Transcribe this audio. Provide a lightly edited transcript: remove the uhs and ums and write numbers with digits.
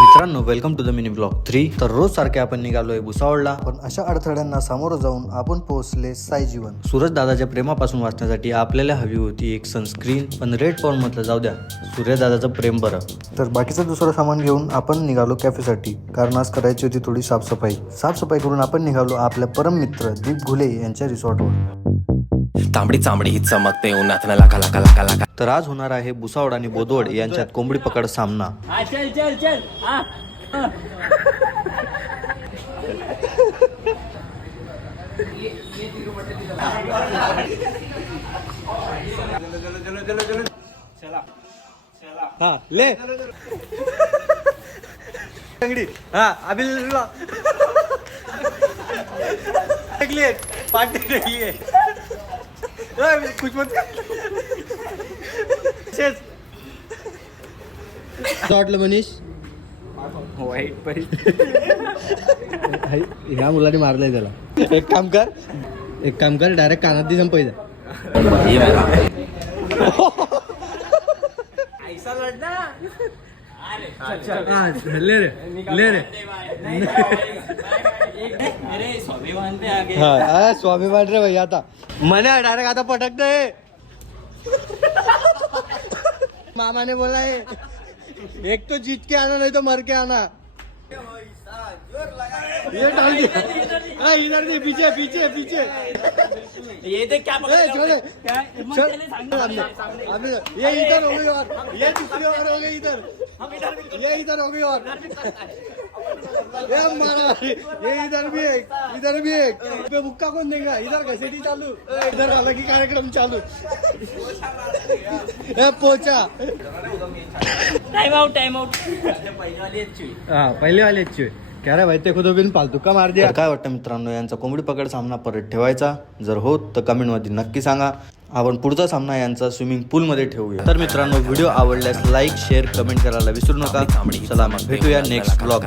मित्रांनो, welcome to the mini blog 3. तर रोज सारखे आपण निघालोय भुसावळला, पण अशा अडथळ्यांना सामोरं जाऊन आपण पोहोचले साई जीवन. सूरज दादाच्या प्रेमापासून वाचण्यासाठी आपल्याला हवी होती एक सनस्क्रीन, पण रेड पॉन म्हटलं जाऊ द्या, सूर्य दादाचं प्रेम बरं. तर बाकीचं दुसरं सामान घेऊन आपण निघालो कॅफेसाठी, कारण आज करायची होती थोडी साफसफाई करून आपण निघालो आपल्या परम मित्र दीप घुले यांच्या रिसॉर्टवर. तांबडी चांबडी ही चमकते उन्हात लाका लाका लाका लाका. तर आज होणार आहे भुसावळ आणि बोदवड यांच्यात कोंबडी पकड सामना. चल ले पार्टी रही है कुछ मत वाटलं मनीष वाईट परी ह्या मुलाने मारलंय त्याला. एक काम कर डायरेक्ट कानात दि संपायचा. ऐसा लढना ले रे स्वाभिमान रे भैया. आता मने डायरेक्ट आता पटकतंय. मामा ने बोला है एक तो जीत के आना नहीं तो मर के आना. ये डाल दिया इधर दे पीछे ये देख क्या ये इधर हो गई और ये दूसरी और हो गई इधर. ये इधर हो गई और ये मारा. ये इधर भी एक पे बुक्का कौन देगा. इधर घसीटी चालू. इधर अलग ही कार्यक्रम चालू. पोचा टाइम आउट पहिले वाले क्या रे भाई ते खुद बिन पालतू का मार दिया. काय वाटतं मित्रांनो, यांचा कोंबडी पकड सामना परत ठेवायचा? जर होत तर कमेंट मध्ये नक्की सांगा. आपण पुढचा सामना यांचा स्विमिंग पूल मध्ये ठेवूया. तर मित्रांनो, व्हिडिओ आवडल्यास लाईक शेअर कमेंट करायला विसरू नका. चला मग भेटूया नेक्स्ट ब्लॉग.